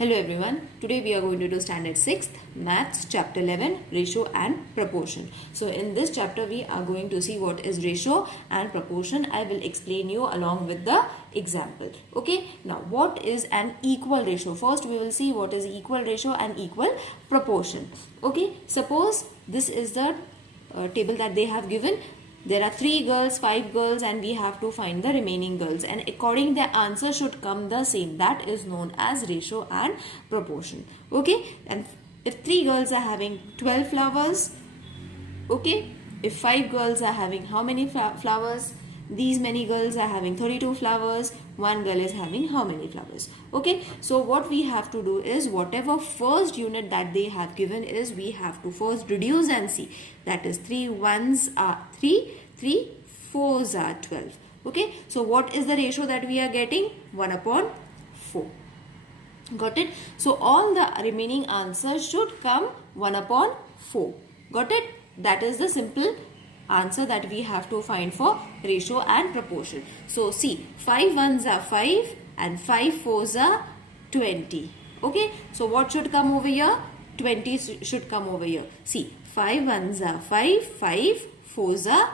Hello everyone, today we are going to do standard 6th maths chapter 11 ratio and proportion. So in this chapter we are going to see what is ratio and proportion. I will explain you along with the example. Okay, now what is an equal ratio? First we will see what is equal ratio and equal proportion. Okay, suppose this is the table that they have given. There are 3 girls, 5 girls and we have to find the remaining girls, and according the answer should come the same. That is known as ratio and proportion. Okay, and if 3 girls are having 12 flowers, okay, if 5 girls are having how many flowers? These many girls are having 32 flowers. One girl is having how many flowers? Okay, so what we have to do is whatever first unit that they have given is we have to first reduce and see. That is 3 ones are 3, 3 fours are 12. Okay, so what is the ratio that we are getting? 1 upon 4. Got it? So all the remaining answers should come 1 upon 4. Got it? That is the simple answer that we have to find for ratio and proportion. So see, 5 ones are 5 and 5 fours are 20. Okay, so what should come over here? 20 should come over here. See, 5 ones are 5, 5 fours are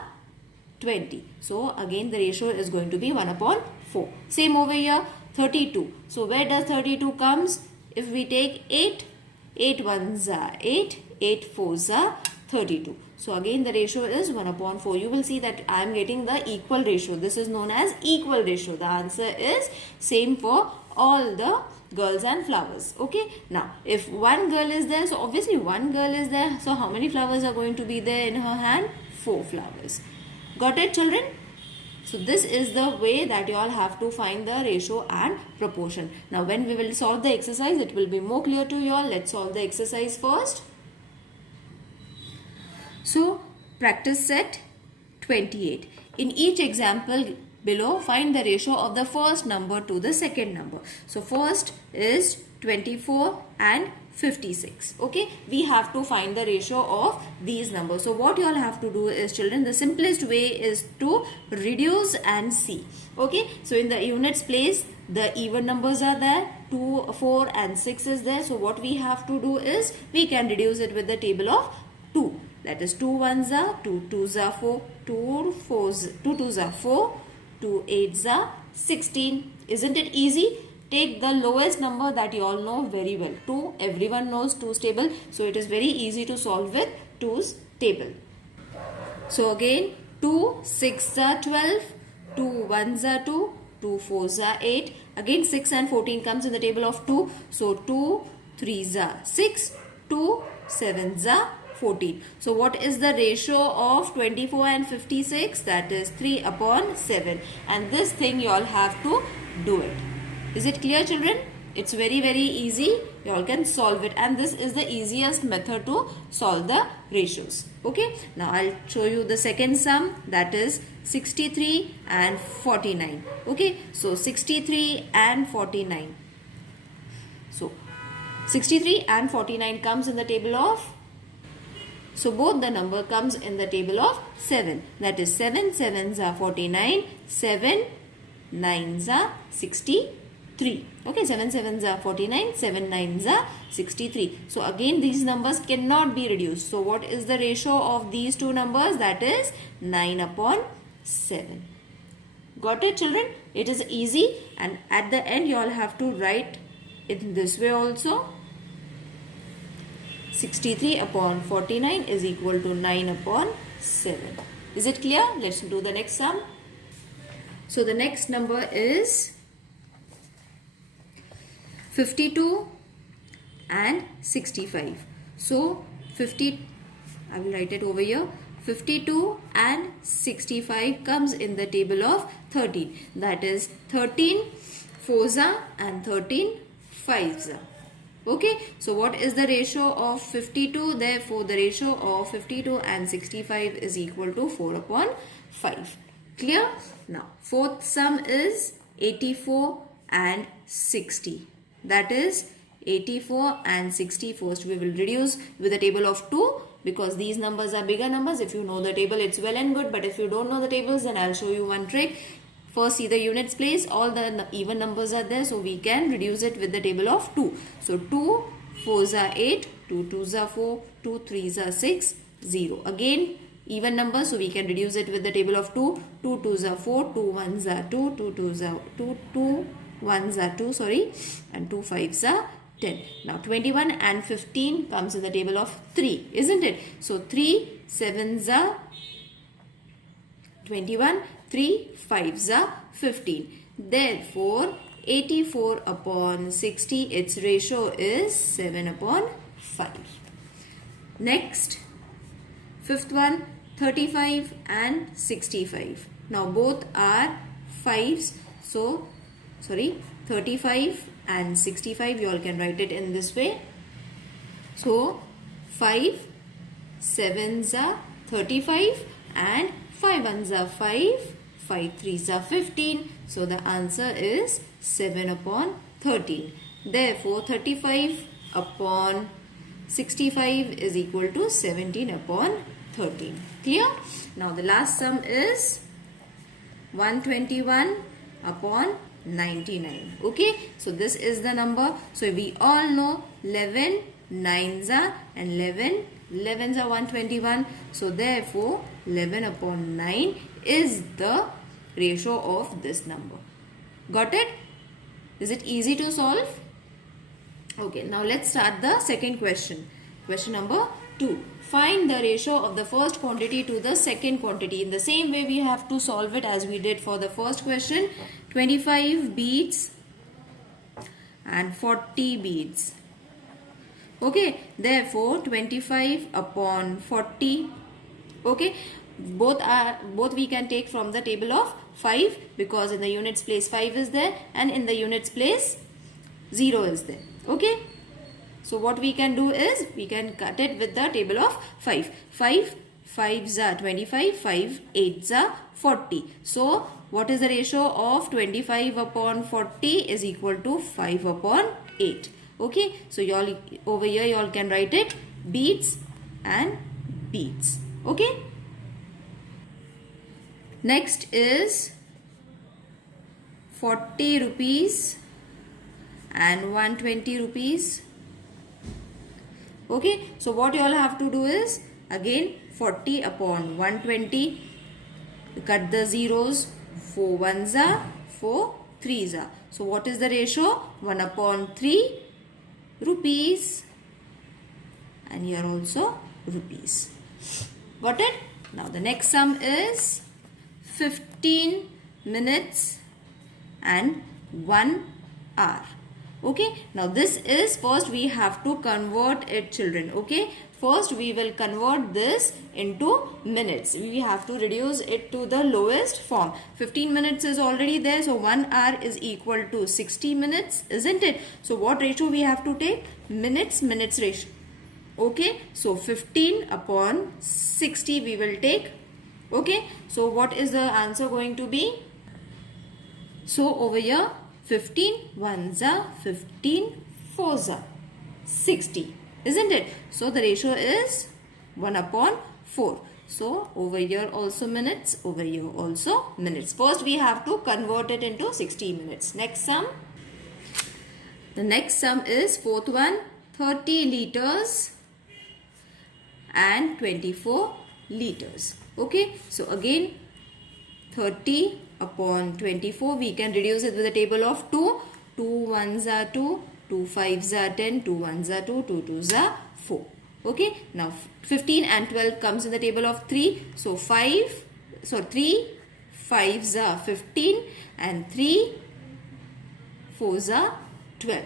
20. So again the ratio is going to be 1 upon 4. Same over here, 32. So where does 32 comes? If we take 8, 8 ones are 8, 8 fours are 32. So again the ratio is 1 upon 4. You will see that I am getting the equal ratio. This is known as equal ratio. The answer is same for all the girls and flowers. Okay. Now if one girl is there, so obviously one girl is there. So how many flowers are going to be there in her hand? 4 flowers. Got it, children? So this is the way that you all have to find the ratio and proportion. Now when we will solve the exercise, it will be more clear to you all. Let's solve the exercise first. So, practice set 28. In each example below, find the ratio of the first number to the second number. So, first is 24 and 56. Okay, we have to find the ratio of these numbers. So, what you all have to do is, children, the simplest way is to reduce and see. Okay, so in the units place, the even numbers are there. 2, 4 and 6 is there. So, what we have to do is, we can reduce it with the table of 2. That is 2 ones are 2 twos are 4, 2 twos are 4, 2 eights are 16. Isn't it easy? Take the lowest number that you all know very well. 2, everyone knows 2's table. So it is very easy to solve with 2's table. So again 2 6 are 12, 2 ones are 2, 2 fours are 8. Again 6 and 14 comes in the table of 2. So 2 3's are 6, 2 7's are 14. So what is the ratio of 24 and 56? That is 3 upon 7. And this thing you all have to do it. Is it clear, children? It's very easy. You all can solve it. And this is the easiest method to solve the ratios. Okay. Now I'll show you the second sum. That is 63 and 49. Okay. So 63 and 49. So 63 and 49 comes in the table of, so both the number comes in the table of 7. That is 7 sevens are 49, 7 nines are 63. Okay, 7 sevens are 49, 7 nines are 63. So again these numbers cannot be reduced. So what is the ratio of these two numbers? That is 9 upon 7. Got it, children? It is easy, and at the end you all have to write it this way also. 63 upon 49 is equal to 9 upon 7. Is it clear? Let's do the next sum. So the next number is 52 and 65. So I will write it over here. 52 and 65 comes in the table of 13. That is 13 fours are and 13 fives are. Okay, so what is the ratio of 52? Therefore, the ratio of 52 and 65 is equal to 4 upon 5. Clear? Now, fourth sum is 84 and 60. That is 84 and 60. First, we will reduce with the table of 2 because these numbers are bigger numbers. If you know the table, it's well and good. But if you don't know the tables, then I'll show you one trick. First, see the units place. All the even numbers are there, so we can reduce it with the table of 2. So 2 4s are 8, 2 2s are 4, 2 3s are 6, 0. Again, even numbers, so we can reduce it with the table of 2. 2 2s are 4, 2 1s are 2, 2 2s are 2 1s are 2, sorry, and 2 5s are 10. Now 21 and 15 comes in the table of 3, isn't it? So 3 7s are 21, 3 5s are 15. Therefore, 84 upon 60, its ratio is 7 upon 5. Next, fifth one, 35 and 65. Now both are 5s. So, 35 and 65, you all can write it in this way. So 5 7s are 35 and 5 1s are 5, 5 3s are 15. So the answer is 7 upon 13. Therefore 35 upon 65 is equal to 17 upon 13. Clear? Now the last sum is 121 upon 99. Okay, so this is the number. So we all know 11 9s are and 11 11s are 121. So therefore 11 upon 9 is the ratio of this number. Got it? Is it easy to solve? Okay, now let's start the second question. Question number 2. Find the ratio of the first quantity to the second quantity. In the same way we have to solve it as we did for the first question. 25 beads and 40 beads. Okay, therefore 25 upon 40. Okay, both we can take from the table of 5 because in the units place 5 is there and in the units place 0 is there. Okay, so what we can do is we can cut it with the table of 5. 5 5s are 25, 5 8s are 40. So what is the ratio of 25 upon 40 is equal to 5 upon 8. Okay, so you all over here you all can write it beads and beads. Okay, next is 40 rupees and 120 rupees. Okay, so what you all have to do is again 40 upon 120, cut the zeros, 4 1s are, 4 3s are. So what is the ratio? 1 upon 3 rupees and here also rupees. Got it? Now the next sum is 15 minutes and 1 hour. Okay, now this is first we have to convert it, children. Okay, first we will convert this into minutes. We have to reduce it to the lowest form. 15 minutes is already there, so 1 hour is equal to 60 minutes, isn't it? So what ratio we have to take? Minutes ratio. Okay, so 15 upon 60 we will take. Okay, so what is the answer going to be? So over here 15 1s are, 15 4s are 60, isn't it? So the ratio is 1 upon 4. So over here also minutes, over here also minutes. First we have to convert it into 60 minutes. Next sum. The next sum is fourth one, 30 liters and 24 liters. Okay, so again 30 upon 24 we can reduce it with a table of 2. 2 1s are 2, 2 5s are 10, 2 1s are 2, 2 2s are 4. Okay, now 15 and 12 comes in the table of 3. So 3 5s are 15 and 3 4s are 12.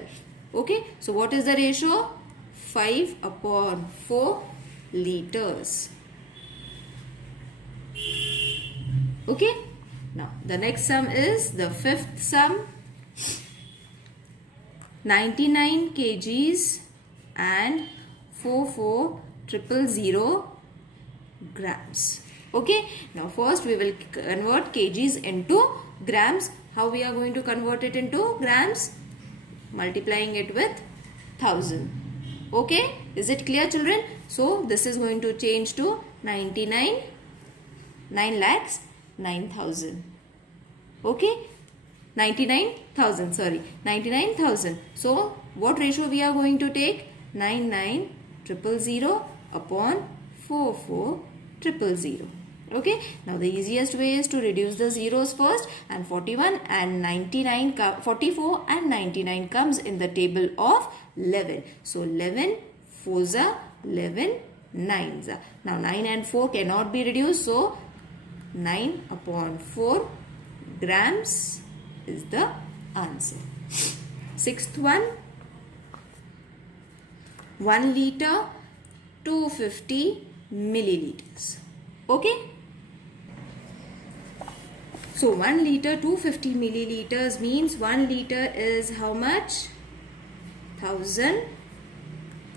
Okay, so what is the ratio? 5 upon 4 liters. Okay, now the next sum is the fifth sum, 99 kgs and 44000 grams. Okay, now first we will convert kgs into grams. How we are going to convert it into grams? Multiplying it with 1000. Okay, is it clear, children? So this is going to change to 9,900,000. Okay, 99,000, sorry, 99,000. So what ratio we are going to take? 99,000 upon 44,000. Okay, now the easiest way is to reduce the zeros first, and 41 and 99, 44 and 99 comes in the table of 11. So 11 4s are 11 9s are. Now 9 and 4 cannot be reduced, so 9 upon 4 grams is the answer. Sixth one, 1 liter 250 milliliters. Okay, so 1 liter 250 milliliters means 1 liter is how much? 1000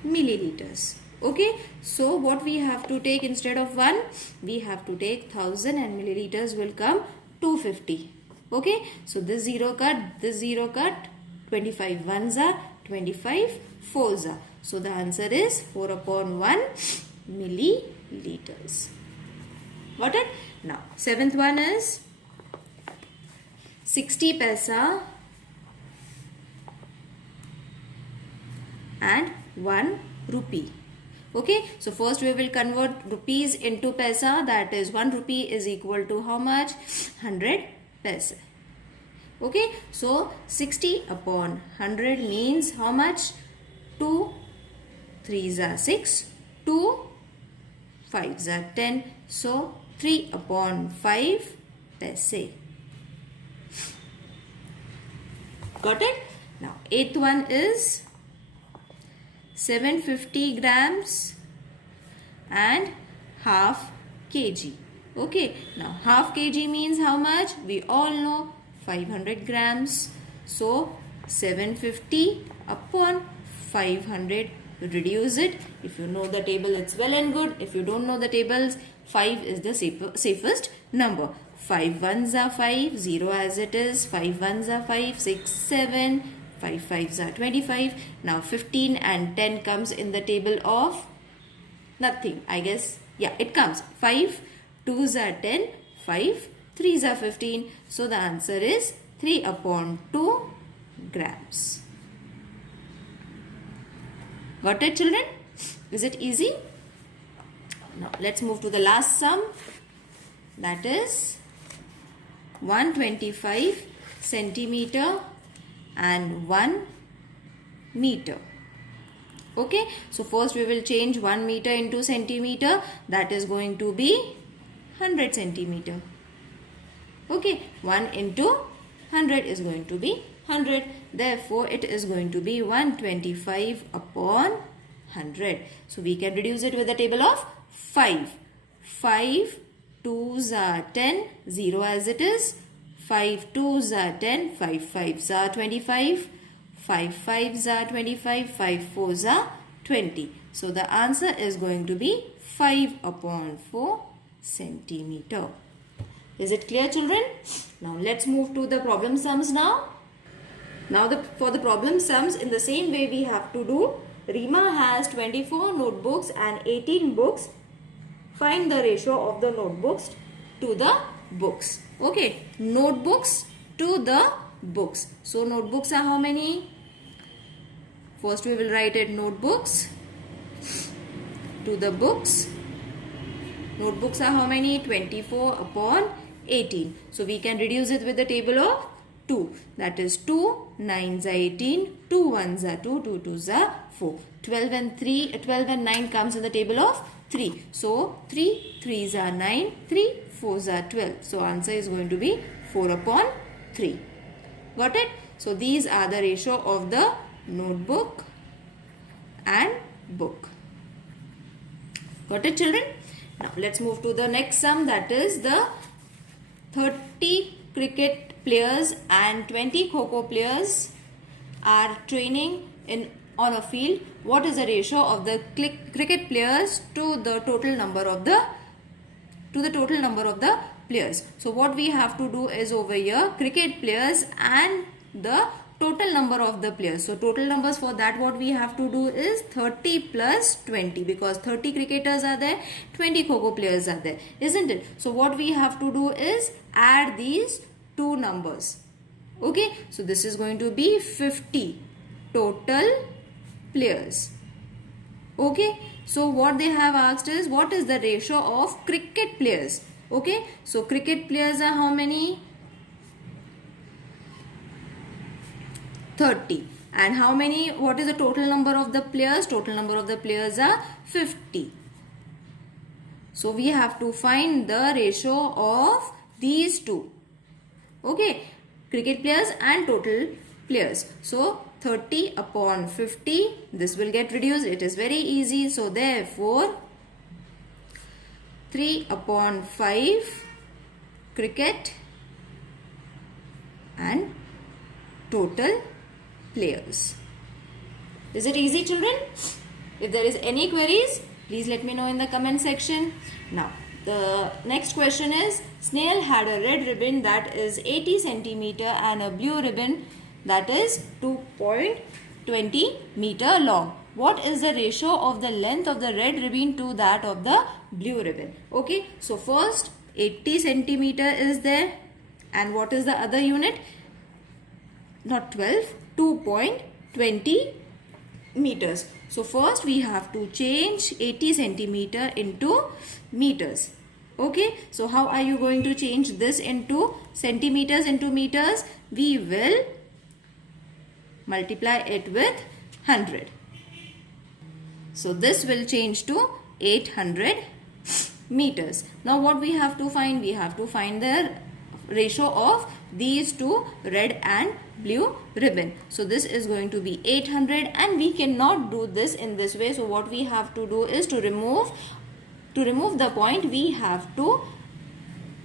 milliliters. Okay, so what we have to take instead of 1? We have to take 1000, and milliliters will come 250. Okay, so this 0 cut, 25 ones are, 25 fours are. So the answer is 4 upon 1 milliliters. Got it? Now, seventh one is 60 paisa and 1 rupee. Okay, so first we will convert rupees into paisa. That is 1 rupee is equal to how much? 100 paisa. Okay, so 60 upon 100 means how much? 2 3s are 6, 2 5s are 10. So 3 upon 5 paise. Got it? Now eighth one is 750 grams and half kg. Okay, now half kg means how much? We all know 500 grams. So 750 upon 500. Reduce it. If you know the table, it's well and good. If you don't know the tables, 5 is the safest number. 5 ones are 5, 0 as it is, 5 ones are 5, 6, 7, 5 fives are 25. Now 15 and 10 comes in the table of nothing, I guess. Yeah, it comes. 5 2s are 10, 5 3s are 15. So the answer is 3 upon 2 grams. Got it, children? Is it easy? Now let's move to the last sum. That is 125 centimeter and 1 meter. Okay, so first we will change 1 meter into centimeter. That is going to be 100 centimeter. Okay, 1 into 100 is going to be 100. Therefore, it is going to be 125 upon 100. So, we can reduce it with the table of 5. 5 2s are 10, 0 as it is. 5 2s are 10, 5 5s are 25. 5 5s are 25, 5 4s are 20. So, the answer is going to be 5 upon 4 centimeter. Is it clear, children? Now, let's move to the problem sums now. Now, for the problem sums, in the same way we have to do. Rima has 24 notebooks and 18 books. Find the ratio of the notebooks to the books. Okay, notebooks to the books. So, notebooks are how many? First, we will write it notebooks to the books. Notebooks are how many? 24 upon 18. So, we can reduce it with the table of 2. That is 2 9s are 18, 2 1s are 2, 2 2s are 4. 12 and 9 comes in the table of 3. So 3 3s are 9, 3 4s are 12. So answer is going to be 4 upon 3. Got it? So these are the ratio of the notebook and book. Got it, children? Now let's move to the next sum, that is the 30 cricket players and 20 kho-kho players are training on a field. What is the ratio of the cricket players to the total number of the players? So what we have to do is over here cricket players and the total number of the players. So total numbers for that, what we have to do is 30 plus 20, because 30 cricketers are there, 20 kho-kho players are there, isn't it? So what we have to do is add these two numbers. Okay, so this is going to be 50 total players. Okay, so what they have asked is what is the ratio of cricket players. Okay, so cricket players are how many? 30. And how many, what is the total number of the players? Total number of the players are 50. So we have to find the ratio of these two. Okay, cricket players and total players. So 30 upon 50, this will get reduced. It is very easy. So therefore 3 upon 5 cricket and total players. Is it easy, children? If there is any queries, please let me know in the comment section. Now, the next question is, snail had a red ribbon that is 80 centimeter and a blue ribbon that is 2.20 meter long. What is the ratio of the length of the red ribbon to that of the blue ribbon? Okay, so first 80 centimeter is there, and what is the other unit? Not 12, 2.20 meters. So first we have to change 80 centimeter into meters. Okay, so how are you going to change this into centimeters into meters? We will multiply it with 100. So this will change to 800 meters. Now what we have to find? We have to find the ratio of these two, red and blue ribbon. So this is going to be 800, and we cannot do this in this way. So what we have to do is to remove the point, we have to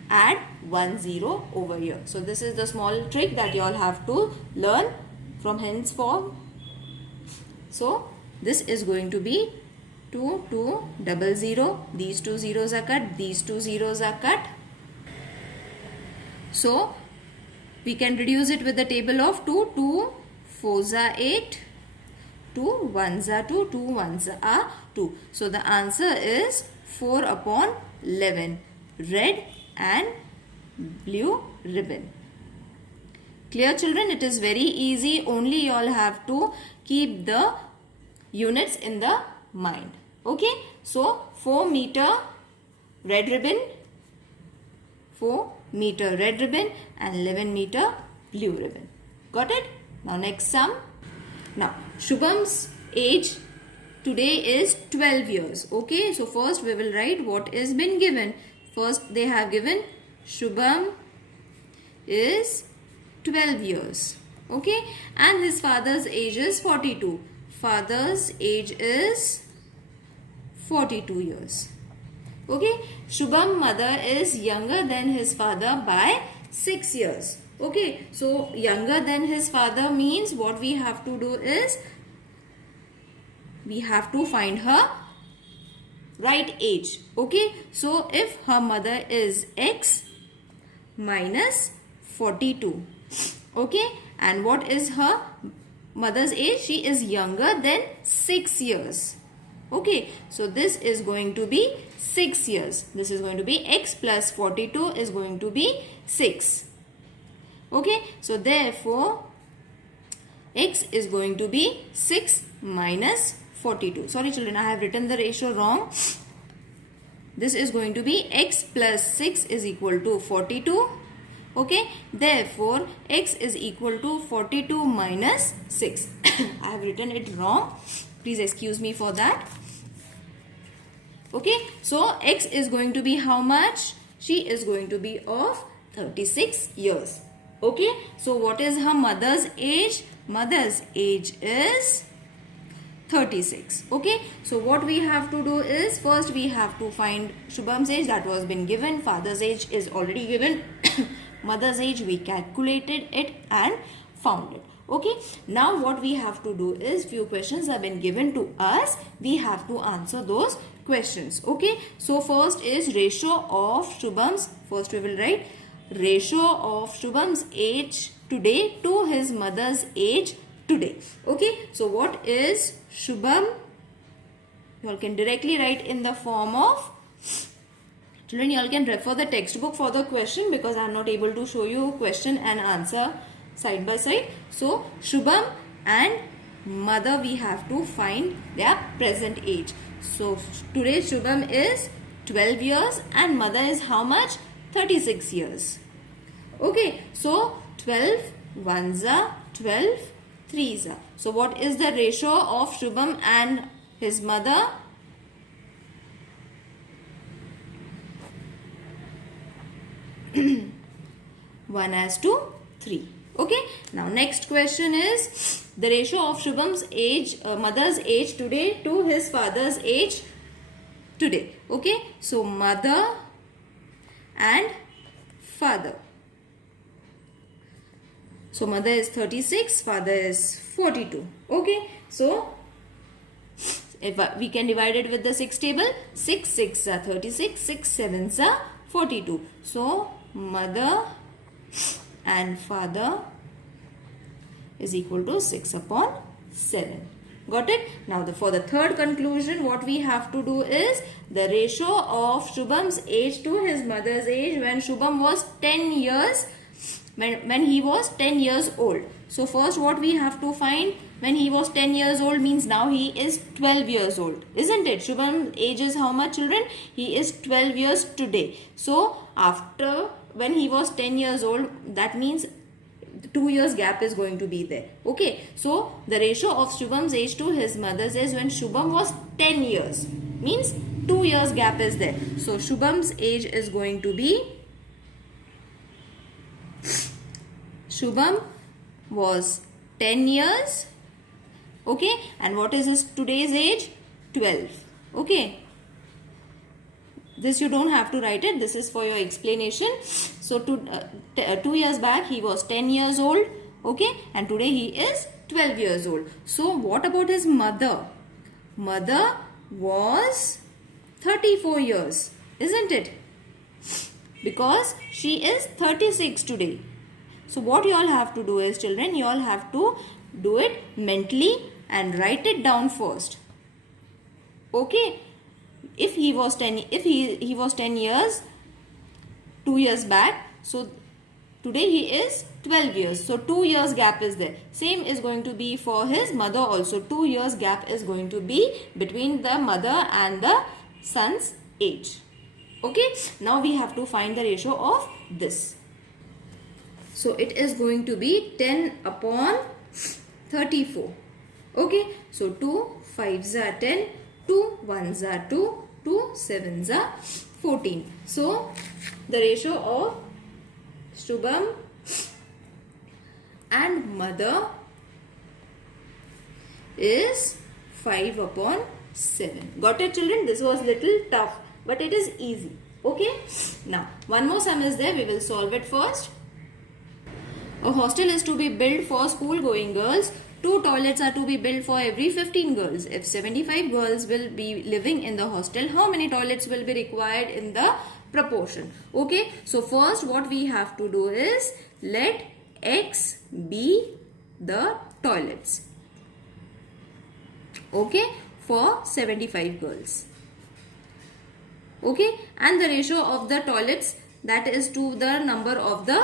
add 1 0 over here. So this is the small trick that you all have to learn from henceforth. So this is going to be 2 2 0 0. These two zeros are cut, these two zeros are cut. So we can reduce it with the table of 2 2 4s are 8, 2 1s are 2, 2 1s are 2. So the answer is 4 upon 11, red and blue ribbon. Clear, children? It is very easy. Only you all have to keep the units in the mind. Okay, so 4 meter red ribbon, 4 meter red ribbon and 11 meter blue ribbon. Got it? Now next sum. Now Shubham's age today is 12 years. Okay, so first we will write what is been given. First they have given Shubham is 12 years. Okay, and his father's age is 42. Father's age is 42 years. Okay, Shubham's mother is younger than his father by 6 years. Okay, so younger than his father means what we have to do is we have to find her right age. Okay, so if her mother is X minus 42. Okay, and what is her mother's age? She is younger than 6 years. Okay, so this is going to be 6 years. This is going to be X plus 42 is going to be 6. Okay, so therefore X is going to be 6 minus 42. Sorry children, I have written the ratio wrong. This is going to be X plus 6 is equal to 42. Okay, therefore X is equal to 42 minus 6. I have written it wrong. Please excuse me for that. Okay, so X is going to be how much? She is going to be of 36 years. Okay, so what is her mother's age? Mother's age is 36. Okay, so what we have to do is first we have to find Shubham's age, that was been given. Father's age is already given. Mother's age we calculated it and found it. Okay, now what we have to do is few questions have been given to us. We have to answer those questions. Okay, so first is ratio of Shubham's. First we will write ratio of Shubham's age today to his mother's age today. Okay, so what is Shubham? You all can directly write in the form of Children, you all can refer the textbook for the question because I am not able to show you question and answer side by side. So, Shubham and mother, we have to find their present age. So, today Shubham is 12 years and mother is how much? 36 years. Okay, so 12 ones are 12 threes are. So, what is the ratio of Shubham and his mother? 1:3. Okay. Now next question is the ratio of Shubham's age, mother's age today to his father's age today. Okay. So mother and father. So mother is 36, father is 42. Okay. So if we can divide it with the 6 table, 6 6 are 36, 6 7s are 42. So mother and father is equal to 6/7. Got it? Now for the third conclusion, what we have to do is the ratio of Shubham's age to his mother's age when Shubham was 10 years, when he was 10 years old. So first what we have to find, when he was 10 years old means now he is 12 years old. Isn't it? Shubham's age is how much, children? He is 12 years today. So after when he was 10 years old, that means 2 years gap is going to be there. Okay. So the ratio of Shubham's age to his mother's age when Shubham was 10 years means 2 years gap is there. So Shubham's age is going to be, Shubham was 10 years. Okay. And what is his today's age? 12. Okay. This you don't have to write it. This is for your explanation. So 2 years back he was 10 years old. Okay. And today he is 12 years old. So what about his mother? Mother was 34 years. Isn't it? Because she is 36 today. So what you all have to do is, children, you all have to do it mentally and write it down first. Okay. If he was 10, if he was 10 years 2 years back, so today he is 12 years. So 2 years gap is there. Same is going to be for his mother also. 2 years gap is going to be between the mother and the son's age. Okay. Now we have to find the ratio of this. So it is going to be 10/34. Okay. So 2 5s are 10. 2 1s are 2, 2 7s are 14. So the ratio of Shubham and mother is 5/7. Got it, children? This was little tough, but it is easy. Okay. Now one more sum is there. We will solve it first. A hostel is to be built for school going girls. 2 toilets are to be built for every 15 girls. If 75 girls will be living in the hostel, how many toilets will be required in the proportion? Okay. So first what we have to do is let X be the toilets. Okay. For 75 girls. Okay. And the ratio of the toilets, that is to the number of the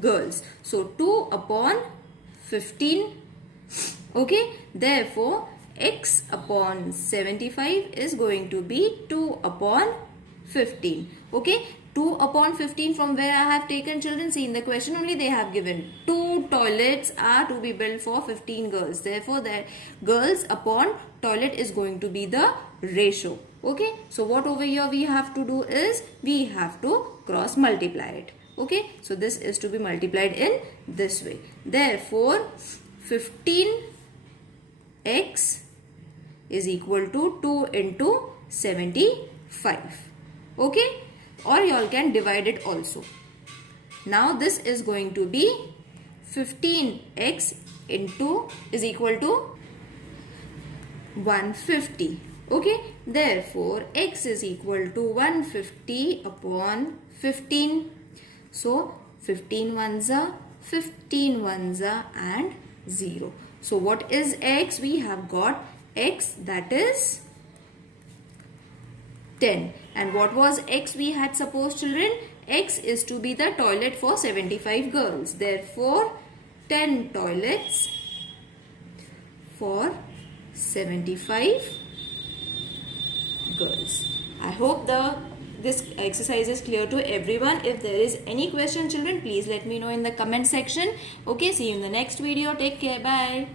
girls. So 2/15. Okay. Therefore, X/75 is going to be 2/15. Okay. 2/15 from where I have taken, children? See, in the question only they have given 2 toilets are to be built for 15 girls. Therefore, the girls upon toilet is going to be the ratio. Okay. So what over here we have to do is we have to cross multiply it. Okay. So this is to be multiplied in this way. Therefore, 15x is equal to 2 into 75. Okay. Or you all can divide it also. Now this is going to be 15x into is equal to 150. Okay. Therefore, x is equal to 150/15. So 15 ones are 15 ones are and 0. So what is x? We have got x, that is 10. And what was X we had supposed, children? X is to be the toilet for 75 girls. Therefore, 10 toilets for 75 girls. I hope this exercise is clear to everyone. If there is any question, children, please let me know in the comment section. Okay, see you in the next video. Take care. Bye.